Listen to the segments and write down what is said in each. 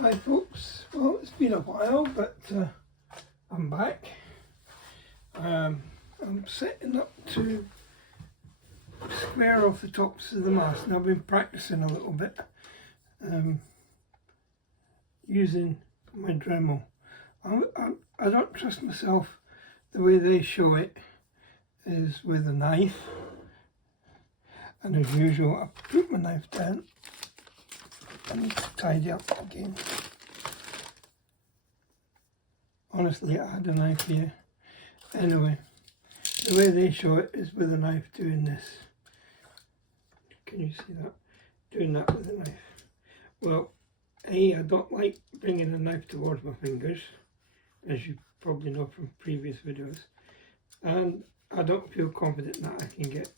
Hi folks, well it's been a while but I'm back. I'm setting up to square off the tops of the mast, and I've been practicing a little bit using my Dremel. I don't trust myself. The way they show it is with a knife, and as usual I put my knife down. I need to tidy up again. Honestly, I had a knife here. Anyway, the way they show it is with a knife doing this. Can you see that? Doing that with a knife. Well, I don't like bringing a knife towards my fingers, as you probably know from previous videos. And I don't feel confident that I can get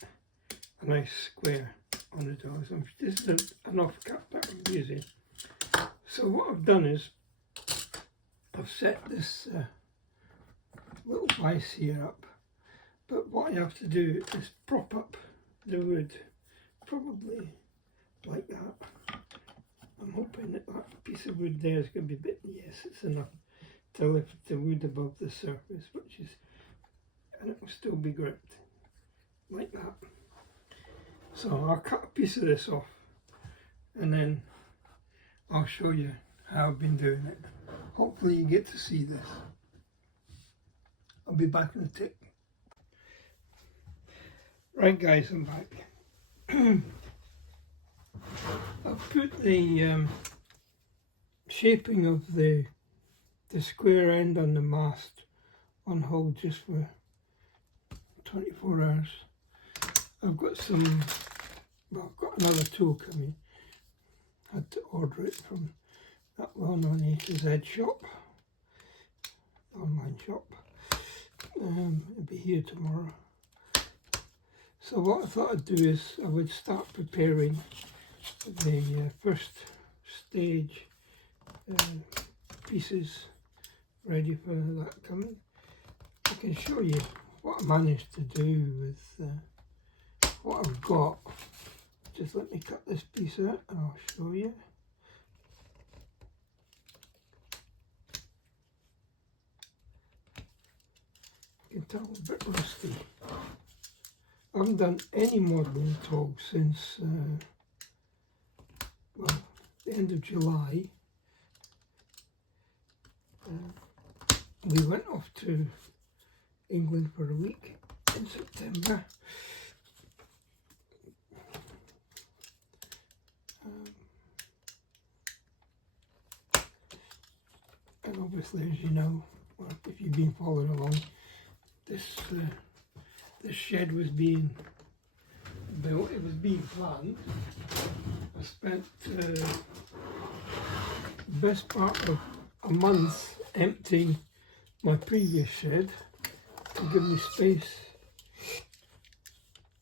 a nice square on the door. So this is an offcut that I'm using. So what I've done is I've set this little vise here up, but what I have to do is prop up the wood, probably like that. I'm hoping that that piece of wood there is going to be bit, yes, it's enough to lift the wood above the surface, which is, and it will still be gripped like that. So I'll cut a piece of this off and then I'll show you how I've been doing it. Hopefully you get to see this. I'll be back in a tick. Right guys, I'm back. I've put the shaping of the square end on the mast on hold just for 24 hours. I've got I've got another tool coming. I had to order it from that well-known A to Z shop, online shop. It'll be here tomorrow. So what I thought I'd do is I would start preparing the first stage pieces ready for that coming. I can show you what I managed to do with what I've got. Just let me cut this piece out and I'll show you. You can tell I'm a bit rusty. I haven't done any modelling at all since well, the end of July. We went off to England for a week in September. And obviously, as you know, or if you've been following along, this shed was being built, it was being planned. I spent the best part of a month emptying my previous shed to give me space.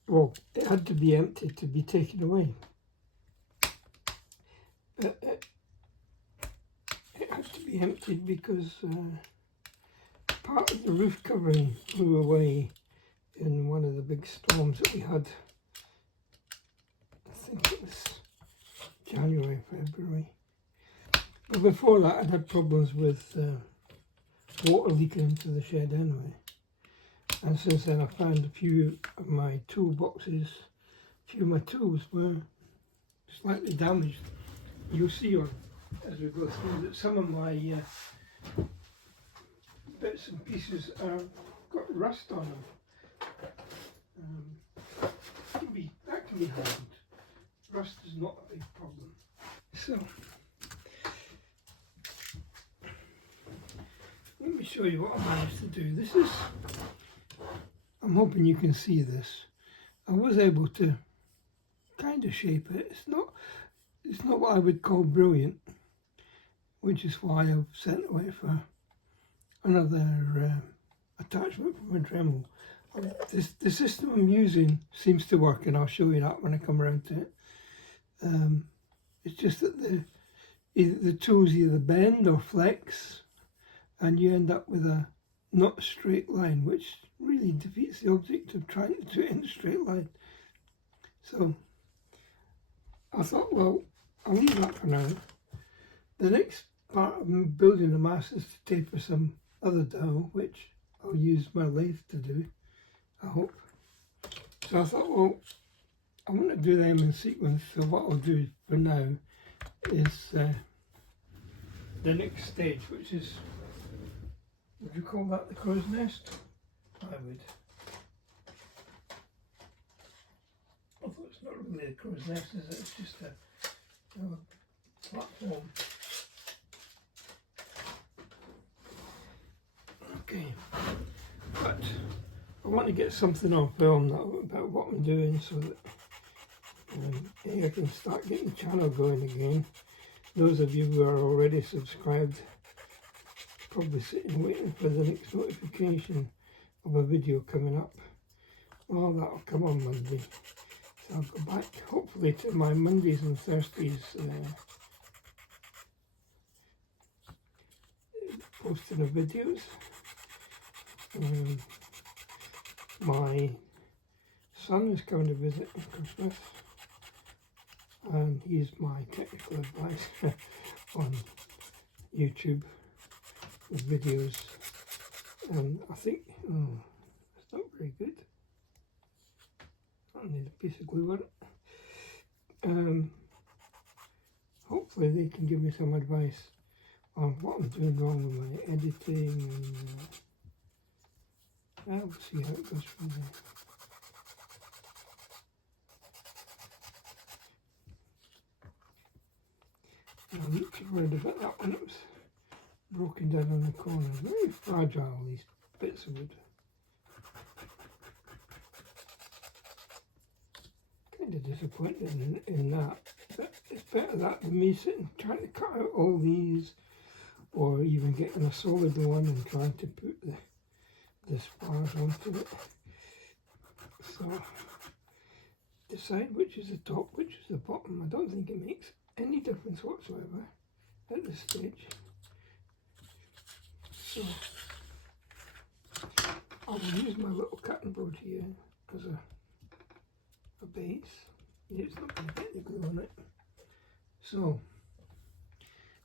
Well, it had to be emptied to be taken away. But it had to be emptied because part of the roof covering blew away in one of the big storms that we had. I think it was January, February. But before that I'd had problems with water leaking into the shed anyway. And since then I found a few of my toolboxes, a few of my tools were slightly damaged. You'll see on as we go through that some of my bits and pieces are got rust on them. That can be handled. Rust is not a big problem. So let me show you what I managed to do. This is, I'm hoping you can see this. I was able to kind of shape it. It's not what I would call brilliant, which is why I've sent away for another attachment for my Dremel. The system I'm using seems to work, and I'll show you that when I come around to it. It's just that the tools either bend or flex, and you end up with a not straight line, which really defeats the object of trying to do it in a straight line. So I thought, well, I'll leave that for now. The next part of building the mast is to taper some other dowel, which I'll use my lathe to do, I hope. So I thought, well, I want to do them in sequence, so what I'll do for now is the next stage, which is, would you call that the crow's nest? I would. Although it's not really a crow's nest, is it? It's just a platform. Okay, but I want to get something on film about what I'm doing, so that I can start getting the channel going again. Those of you who are already subscribed, probably sitting waiting for the next notification of a video coming up. Well, that'll come on Monday. So I'll go back hopefully to my Mondays and Thursdays posting of videos. My son is coming to visit on Christmas, and he's my technical advisor on YouTube with videos, and I think, it's not very good. I need a piece of glue on it. Hopefully they can give me some advice on what I'm doing wrong with my editing, and we'll see how it goes from there. I'm not too worried about that one. It was broken down on the corner. Very fragile, these bits of wood. Kind of disappointed in that. But it's better that than me sitting trying to cut out all these, or even getting a solid one and trying to put the spars onto it. So decide which is the top, which is the bottom. I don't think it makes any difference whatsoever at this stage. So I'll use my little cutting board here as a base. Yeah, it's not going to get the glue on it. So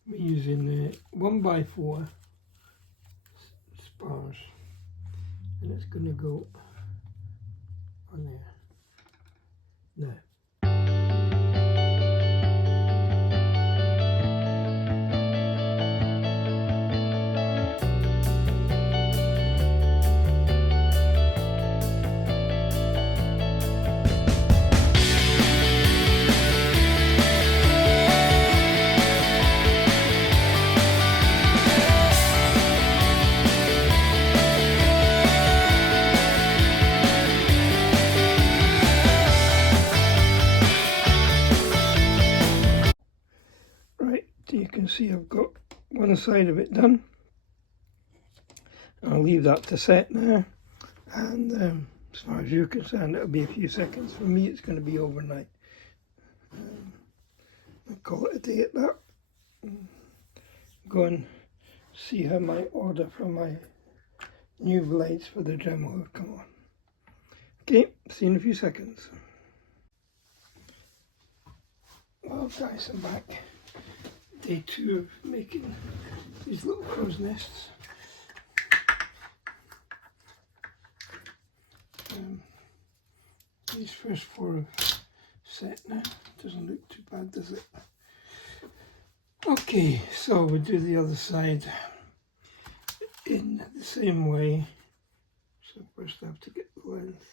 we're using the 1x4 spars, and it's going to go on there. Now, you can see I've got one side of it done. I'll leave that to set now, and as far as you're concerned, it'll be a few seconds. For me, it's going to be overnight. I'll call it a day at that. Go and see how my order for my new blades for the Dremel have come on. Okay, see you in a few seconds. Well guys, I'm back. Day 2 of making these little crow's nests. These first 4 have set now. Doesn't look too bad, does it? Okay, so we'll do the other side in the same way. So first I have to get the length.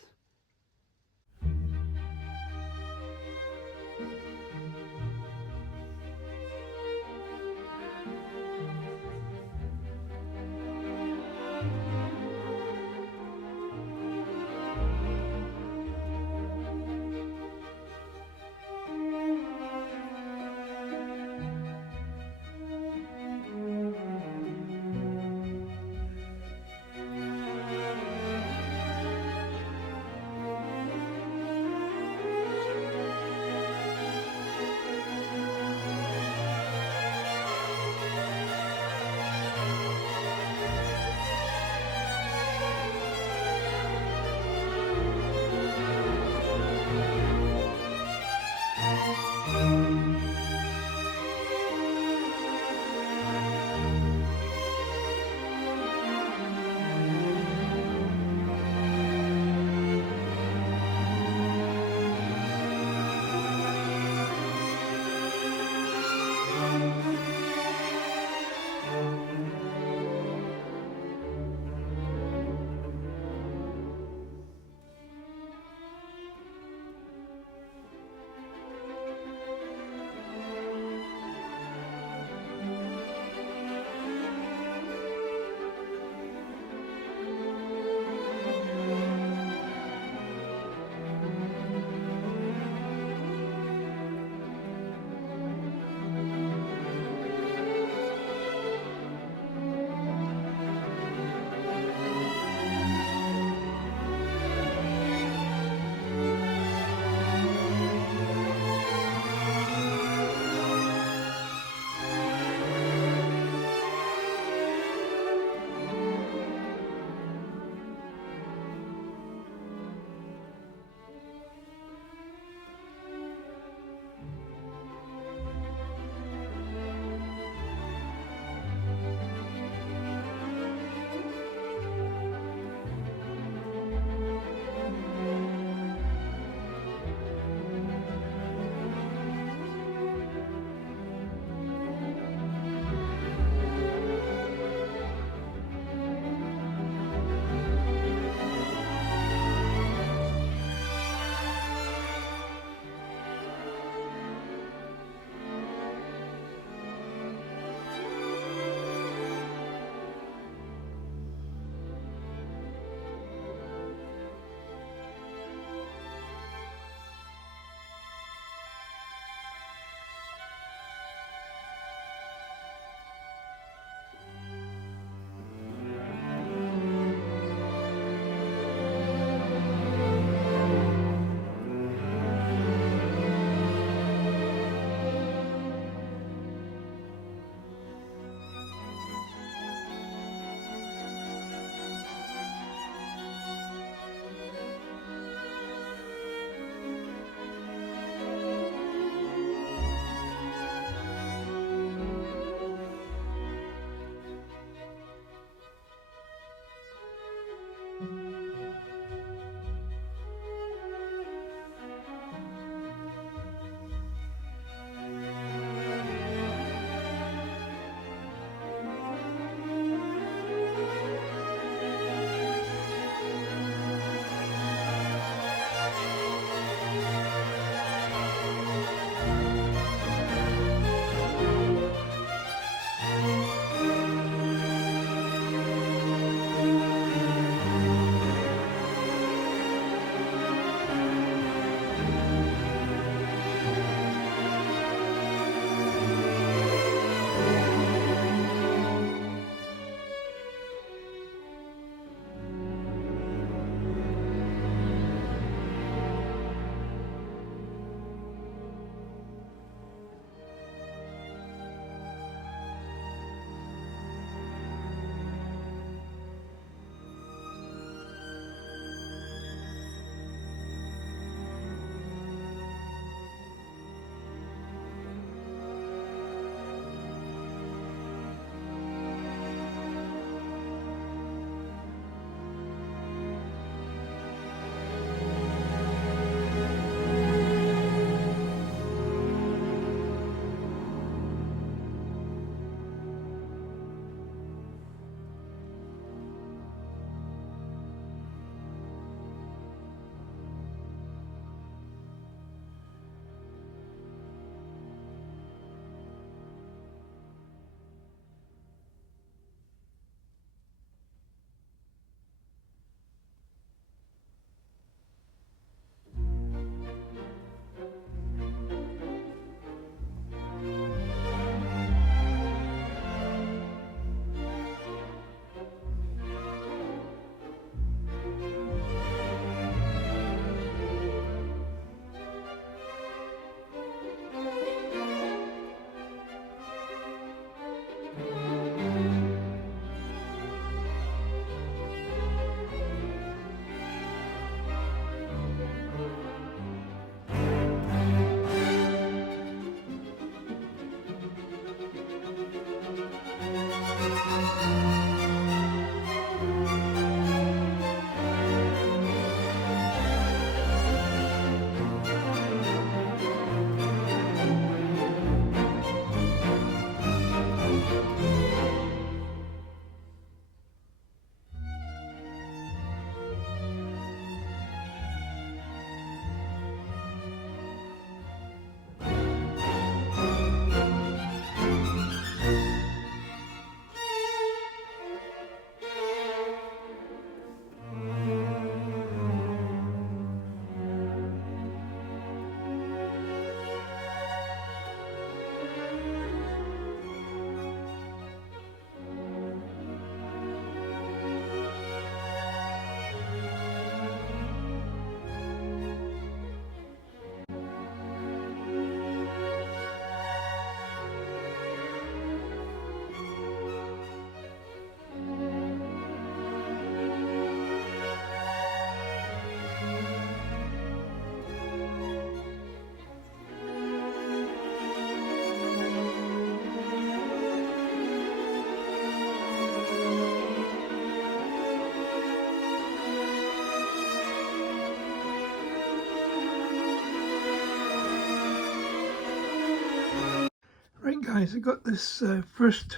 Right guys, I got this first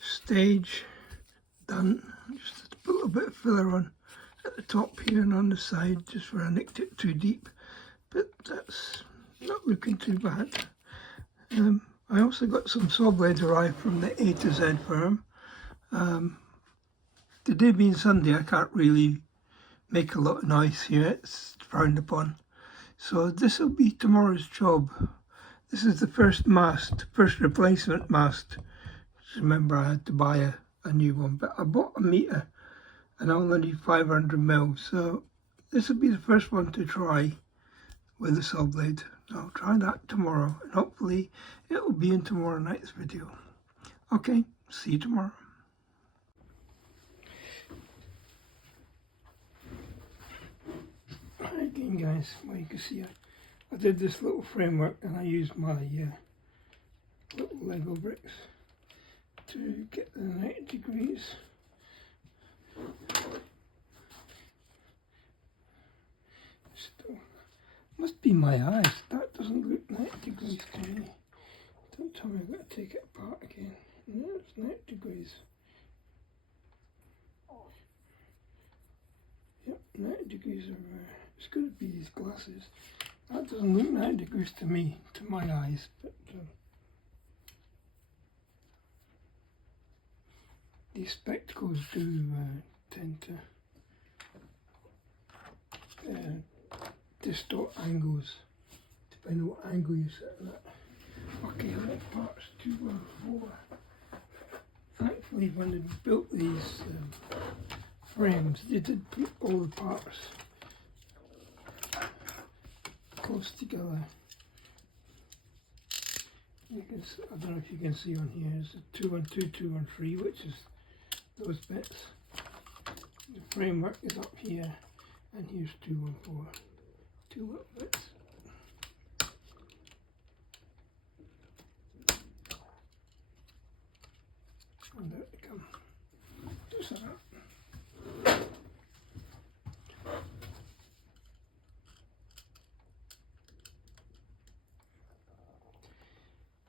stage done. Just put a little bit of filler on at the top here and on the side, just where I nicked it too deep, but that's not looking too bad. I also got some saw blades arrived from the A to Z firm. Today being Sunday, I can't really make a lot of noise here, it's frowned upon. So this will be tomorrow's job. This is the first replacement mast. Just remember I had to buy a new one, but I bought a meter and I only need 500 mil. So this will be the first one to try with the saw blade. I'll try that tomorrow and hopefully it will be in tomorrow night's video. Okay, see you tomorrow. Right again guys, well you can see I did this little framework and I used my little Lego bricks to get the 90 degrees. Still, must be my eyes, that doesn't look 90 degrees to me. Don't tell me I've got to take it apart again. No, it's 90 degrees. Yep, 90 degrees are it's going to be these glasses. That doesn't look 90 degrees to me, to my eyes, but these spectacles do tend to distort angles, depending on what angle you're sitting at. Okay, I like parts 2 and 4. Thankfully, when they built these frames, they did put all the parts close together. You can, I don't know if you can see on here, it's a 212, 213, which is those bits. The framework is up here, and here's 214, 2 little bits. And there they come. Just like that.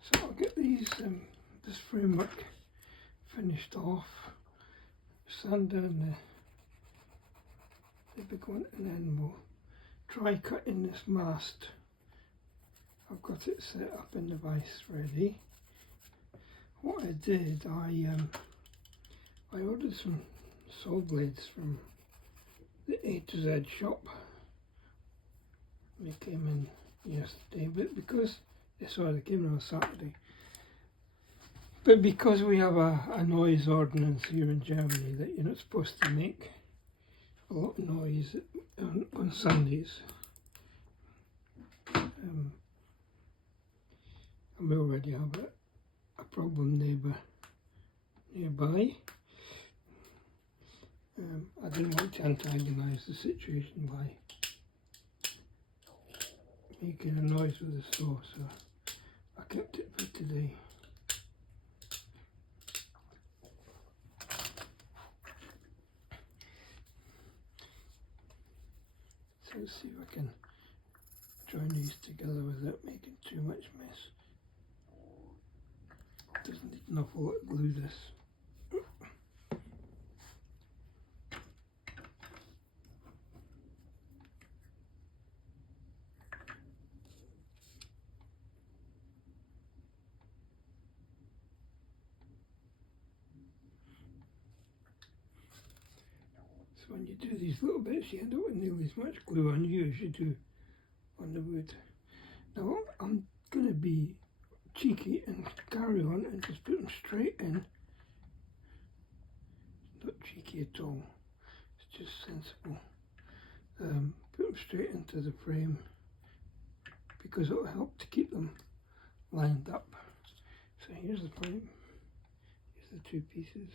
So I'll get these this framework finished off, sand down the big one, and then we'll try cutting this mast. I've got it set up in the vise ready. What I did, I ordered some saw blades from the A to Z shop. They came in yesterday, but because they came in on Saturday. But because we have a noise ordinance here in Germany that you're not supposed to make a lot of noise on Sundays, and we already have a problem nearby. I didn't want to antagonise the situation by making a noise with the saw, so I kept it for today. Let's see if I can join these together without making too much mess. Doesn't need an awful lot of glue, this. So when you do these little bits, you end up with nearly as much glue on you as you do on the wood. Now I'm going to be cheeky and carry on and just put them straight in. Not cheeky at all, it's just sensible. Put them straight into the frame because it will help to keep them lined up. So here's the frame, here's the two pieces.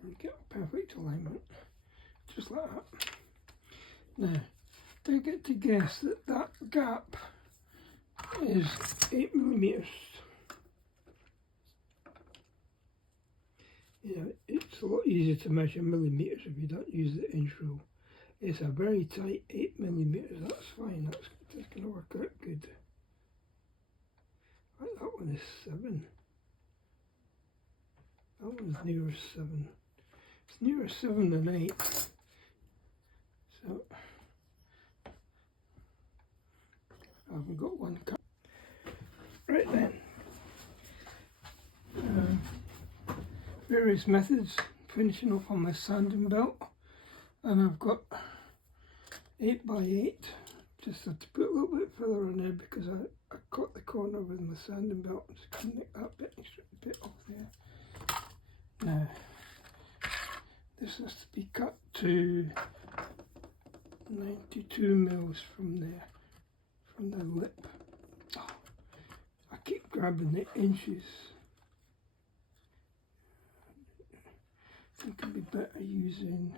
And get a perfect alignment, just like that. Now, do get to guess that that gap is 8mm. Yeah, it's a lot easier to measure millimetres if you don't use the inch rule. It's a very tight 8mm, that's fine, that's going to work out good. I think that one is 7. That one's nearer 7. It's nearer 7 than 8. So, I haven't got one cut. Right then. Various methods, finishing off on my sanding belt, and I've got 8x8, just have to put a little bit further on there because I cut the corner with my sanding belt, I'm just going to nick that bit off there. Now, this has to be cut to 92mm from there, from the lip. Oh, I keep grabbing the inches. I think it'd be better using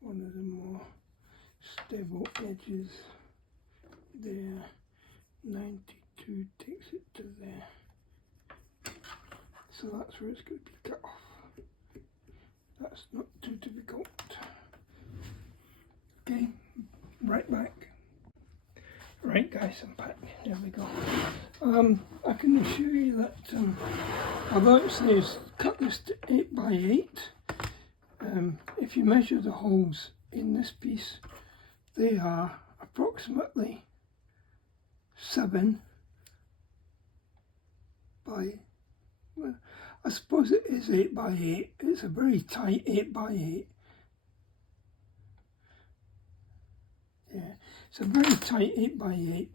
one of the more stable edges there. 92 takes it to there. So that's where it's going to be cut off. That's not too difficult. Okay, right back. Right guys, I'm back. There we go. I can assure you that although it says cut this to 8x8, if you measure the holes in this piece, they are approximately 7 by, well, I suppose it is 8x8. It's a very tight 8x8. Yeah, it's a very tight 8x8,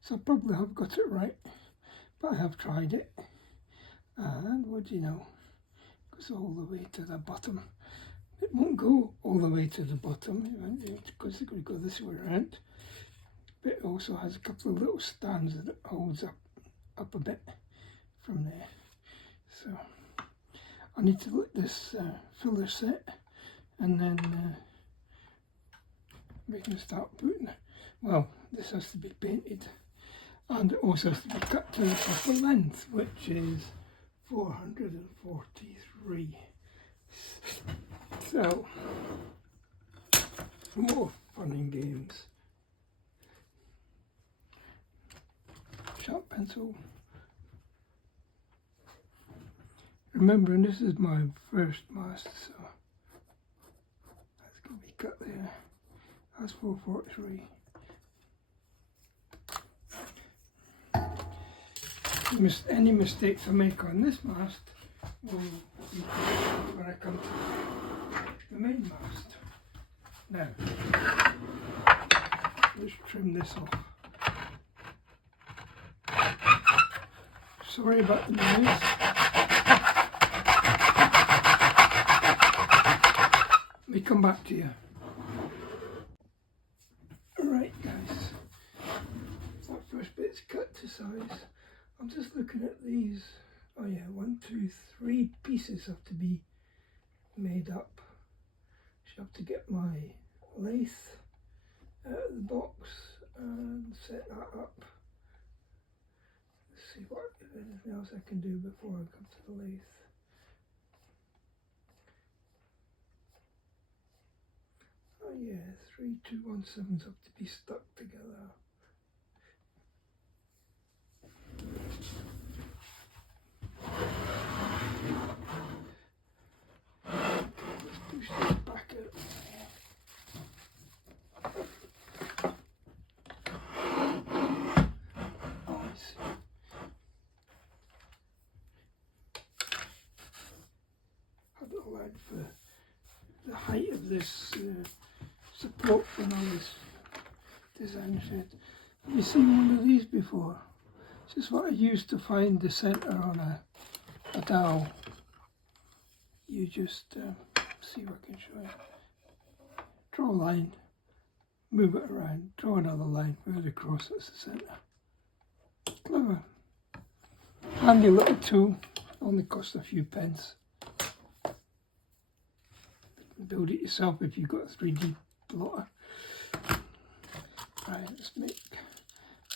so I probably have got it right, but I have tried it, and what do you know, it goes all the way to the bottom. It won't go all the way to the bottom because it's going to go this way around, but it also has a couple of little stands that it holds up a bit from there. So I need to let this filler set, and then we can start putting, well, this has to be painted, and it also has to be cut to the proper length, which is 443. So, more fun and games. Sharp pencil. Remembering this is my first mast, so that's going to be cut there. That's 443. Any mistakes I make on this mast will be corrected when I come to the main mast. Now, let's trim this off. Sorry about the noise. Let me come back to you. Right guys, that first bit's cut to size. I'm just looking at these. Oh yeah, 1, 2, 3 pieces have to be made up. Should have to get my lathe out of the box and set that up see what anything else I can do before I come to the lathe. Oh yeah, 3 217s have to be stuck together. Let's push this back out. Oh, I see. Hadn't allowed for the height of this support when I was designing it. Have you seen one of these before? This is what I used to find the centre on a dowel. You just see if I can show you. Draw a line, move it around, draw another line, move it across, that's the centre. Clever. Handy little tool, only cost a few pence. Build it yourself if you've got a 3D plotter. Right, let's make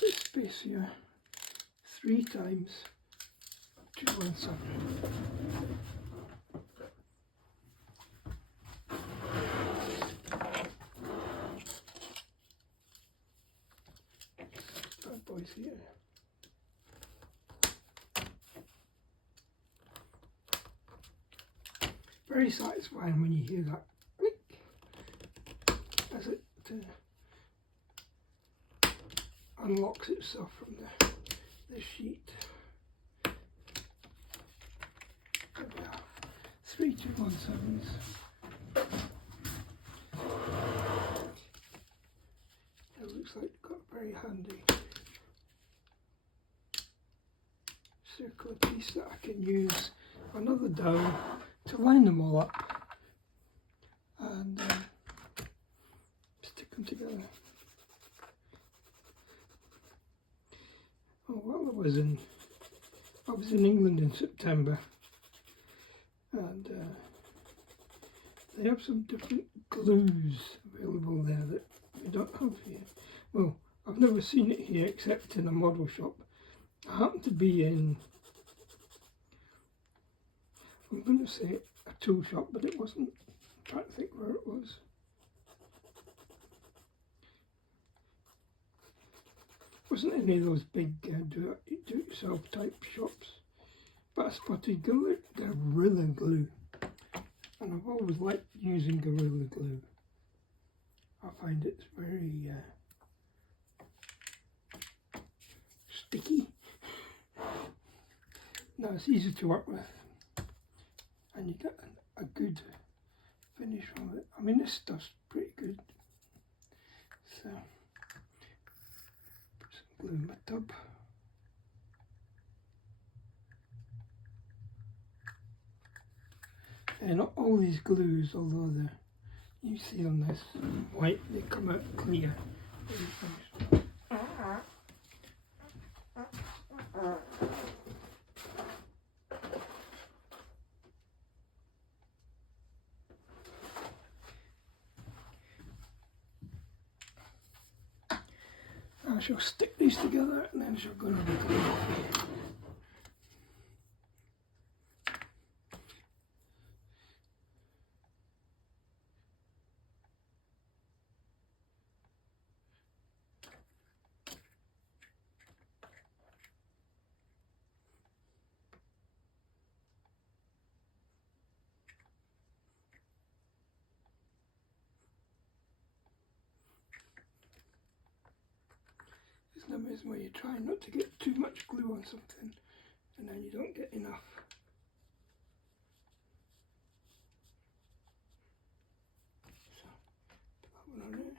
this space here 3 times 217. Bad boys here. Very satisfying when you hear that click as it unlocks itself from the sheet. There we are. 3 217s. It looks like they've got a very handy circular piece that I can use another dowel to line them all up and stick them together. Oh, well, I was in England in September, and they have some different glues available there that we don't have here. Well, I've never seen it here except in a model shop. I happened to be in, I'm going to say a tool shop, but it wasn't. I'm trying to think where it was. It wasn't any of those big do-it-yourself type shops, but I spotted Gorilla Glue, and I've always liked using Gorilla Glue. I find it's very sticky. No, it's easy to work with, and you get a good finish from it. I mean, this stuff's pretty good. So, put some glue in my tub. And not all these glues, although you see on this white, they come out clear. I shall stick these together and then I shall go to the glue. There's no reason why you try not to get too much glue on something and then you don't get enough. So, put that one on there.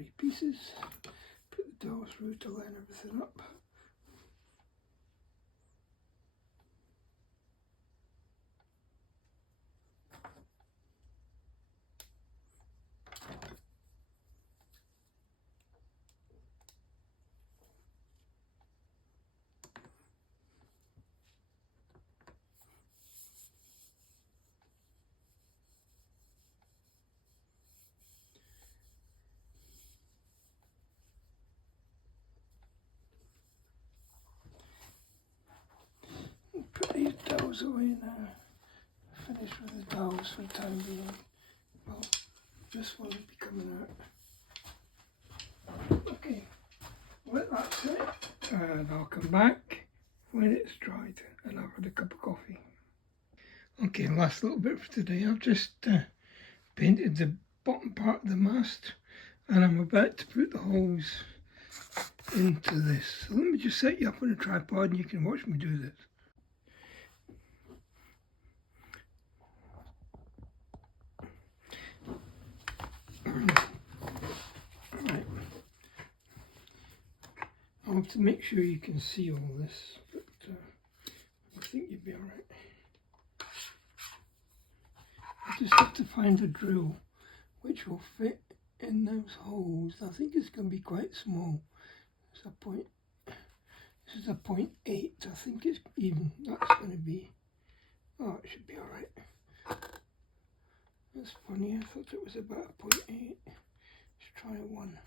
3 pieces, put the dowel through to line everything up. Put these dowels away now. Finish with the dowels for the time being. Well, this one will be coming out. Okay, well that's it. And I'll come back when it's dried and I've had a cup of coffee. Okay, last little bit for today. I've just painted the bottom part of the mast and I'm about to put the holes into this. So let me just set you up on a tripod and you can watch me do this. Right. I have to make sure you can see all this, but I think you'll be alright. I just have to find a drill which will fit in those holes. I think it's going to be quite small. It's a point. This is a 0.8. I think it's even. That's going to be. Oh, it should be alright. That's funny. I thought it was about a 0.8. Let's try a 1.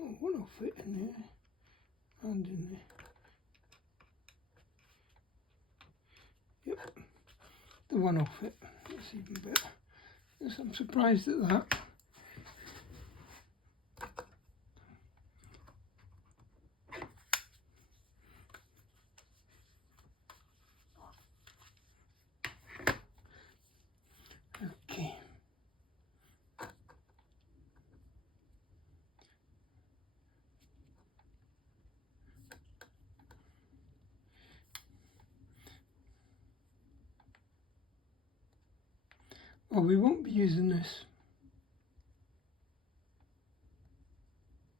Oh, 1 will fit in there and in there. Yep, the 1 will fit. That's even better. Yes, I'm surprised at that. Okay. Well, we won't be using this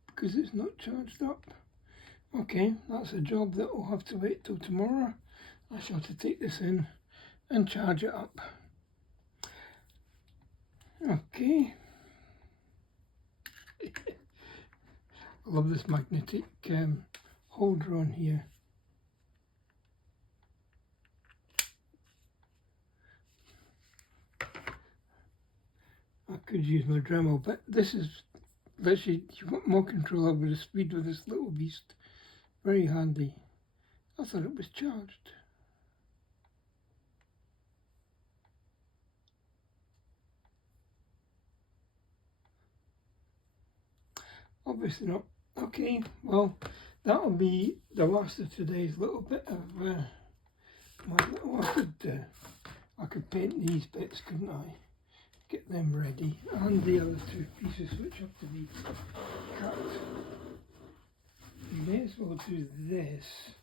because it's not charged up. Okay, that's a job that will have to wait till tomorrow. I shall have to take this in and charge it up. Okay. I love this magnetic holder on here. I could use my Dremel, but this is literally, you want more control over the speed of this little beast. Very handy. I thought it was charged. Obviously not. Okay, well, that'll be the last of today's little bit of my little. I could paint these bits, couldn't I? Get them ready, and the other 2 pieces which have to be cut. You may as well do this.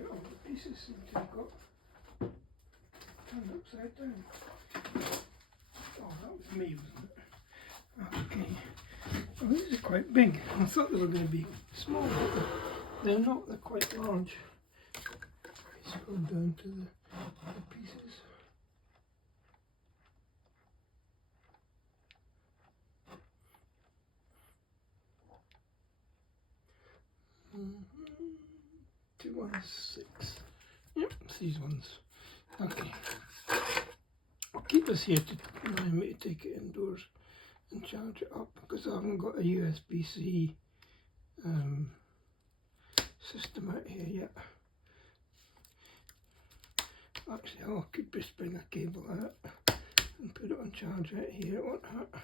All the pieces seem to have got turned upside down. Oh, that was me, wasn't it? Okay. Well, these are quite big. I thought they were going to be small, but they're not. They're quite large. Let's go down to the pieces. Mm-hmm. 216. Yep, it's these ones. Okay. I'll keep this here to remind me to take it indoors and charge it up because I haven't got a USB-C system out here yet. Actually, I could just bring a cable out and put it on charge out here. It won't hurt.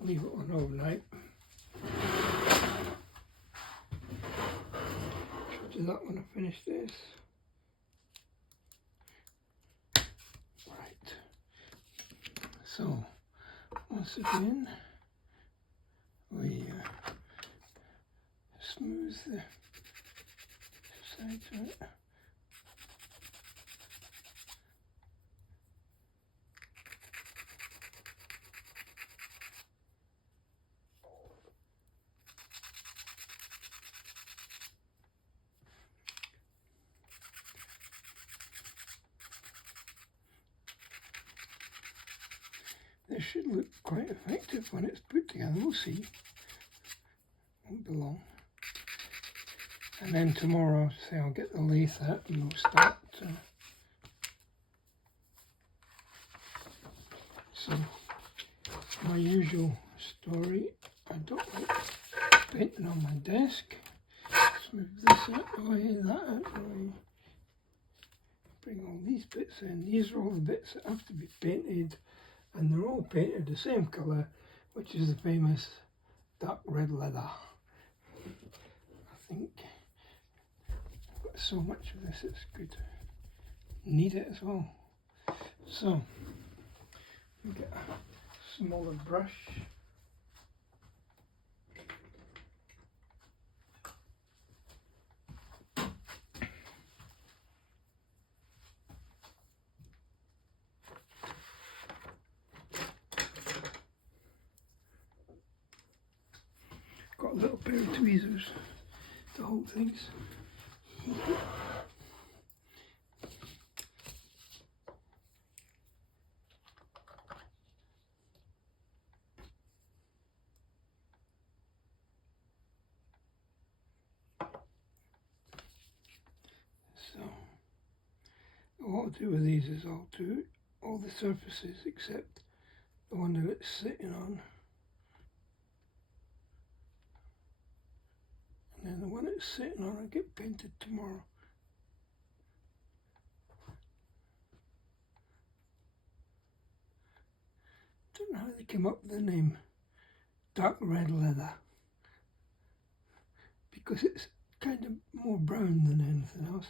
Leave it on overnight. Should do that when I finish this. So once again we smooth the sides of it. This should look quite effective when it's put together, we'll see. Won't be long. And then tomorrow, say I'll get the lathe out and we'll start. So, my usual story, I don't like painting on my desk. Let's move this out of the way, that out of the way. Bring all these bits in. These are all the bits that have to be painted, and they're all painted the same colour, which is the famous dark red leather. I think I've got so much of this, it's good. Need it as well. So, we get a smaller brush. Got a little pair of tweezers to hold things. So, what I'll do with these is I'll do all the surfaces except the one that it's sitting on. And then the one it's sitting on will get painted tomorrow. Don't know how they came up with the name dark red leather, because it's kind of more brown than anything else.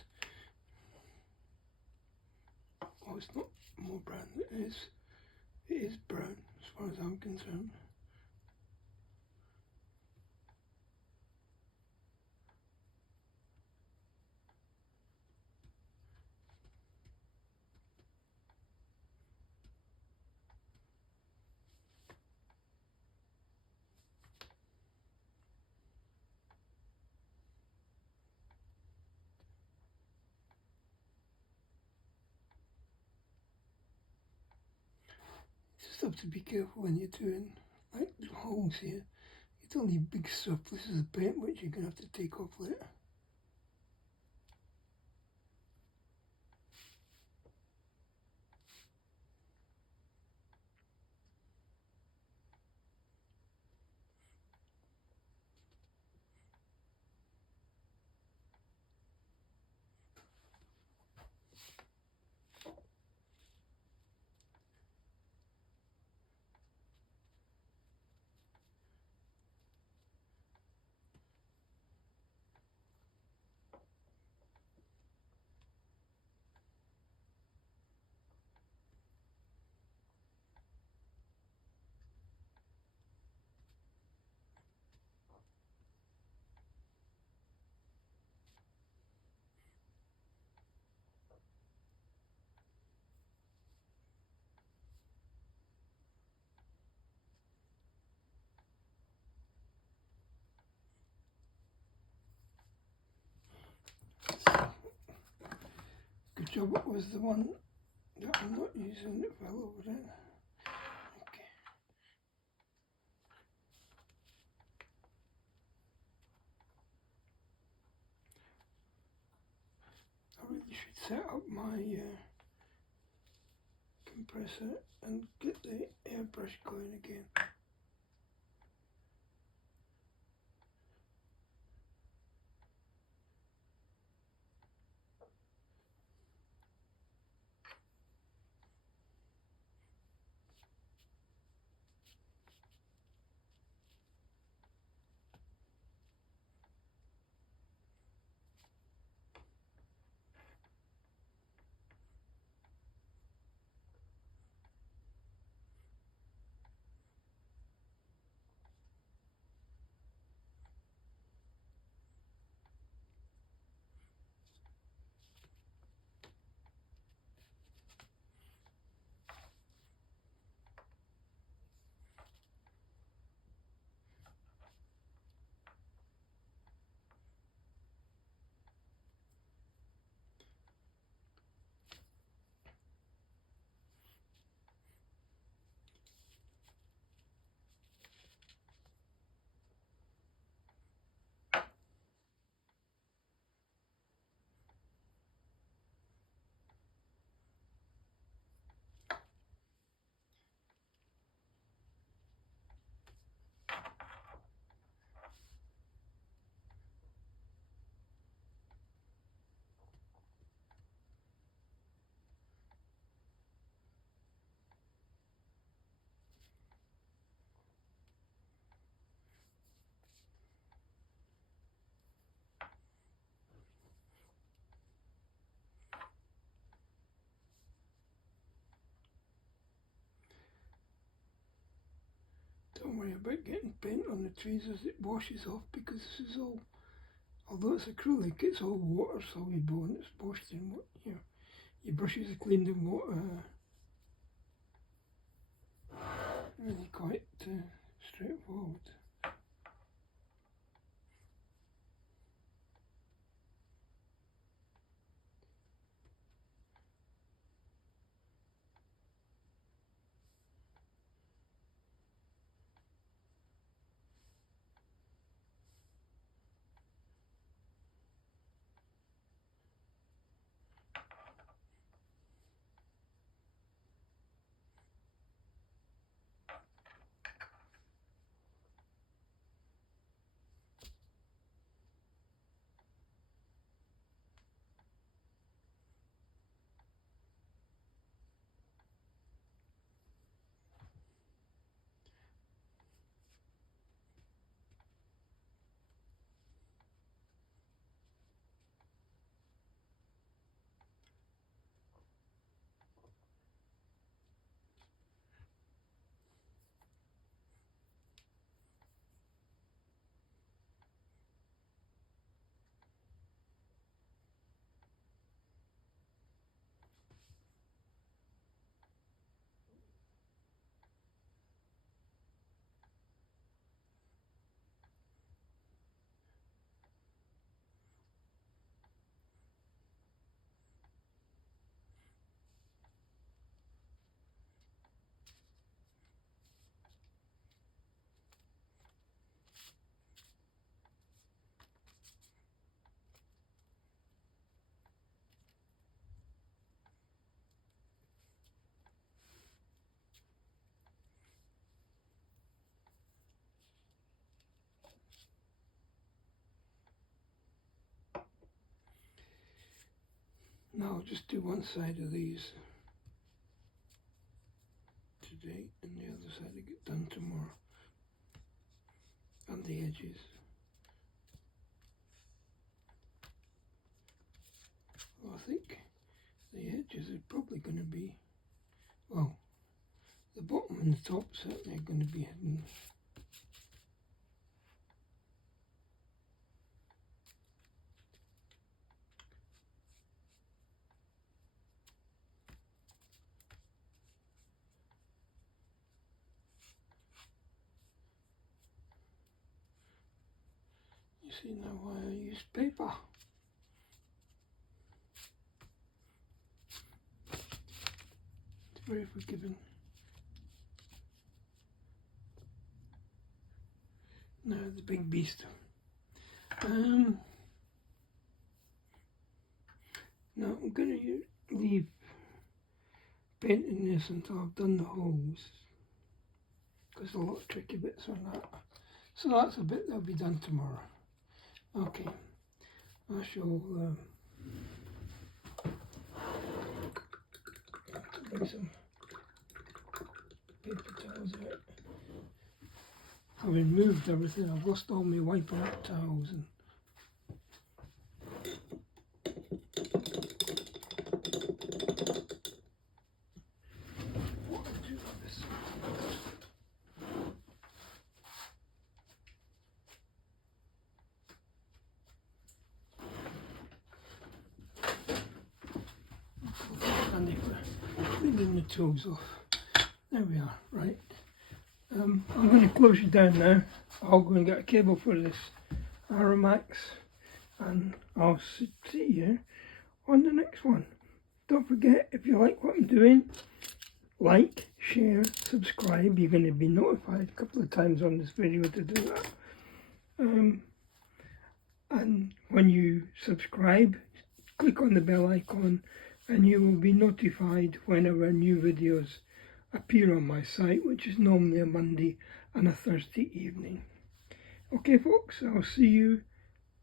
Oh, it's not more brown, it is brown as far as I'm concerned. Just have to be careful when you're doing like the holes here. You don't need big surpluses of paint which you're going to have to take off later. Good job it was the one that I'm not using that fell over it. Okay. I really should set up my compressor and get the airbrush going again. Don't worry about getting paint on the trees as it washes off, because this is all, although it's acrylic, it's all water soluble and it's washed in what, you know, your brushes are cleaned in water. Really quite straightforward. Now I'll just do one side of these today and the other side will get done tomorrow, and the edges. Well, I think the edges are probably going to be, well, the bottom and the top certainly are going to be hidden. You see now why I use paper. It's very forgiving. Now the big beast. Now I'm going to leave painting this until I've done the holes, because there's a lot of tricky bits on that. So that's a bit that'll be done tomorrow. Okay, I shall bring some paper towels out. Having moved everything, I've lost all my wiping up towels and what I'll do with this. Handy for cleaning the tools off. There we are, right. I'm going to close you down now. I'll go and get a cable for this Aramax, and I'll see you on the next one. Don't forget, if you like what I'm doing, like, share, subscribe. You're going to be notified a couple of times on this video to do that. And when you subscribe, click on the bell icon and you will be notified whenever new videos appear on my site, which is normally a Monday and a Thursday evening. Okay folks, I'll see you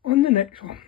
on the next one.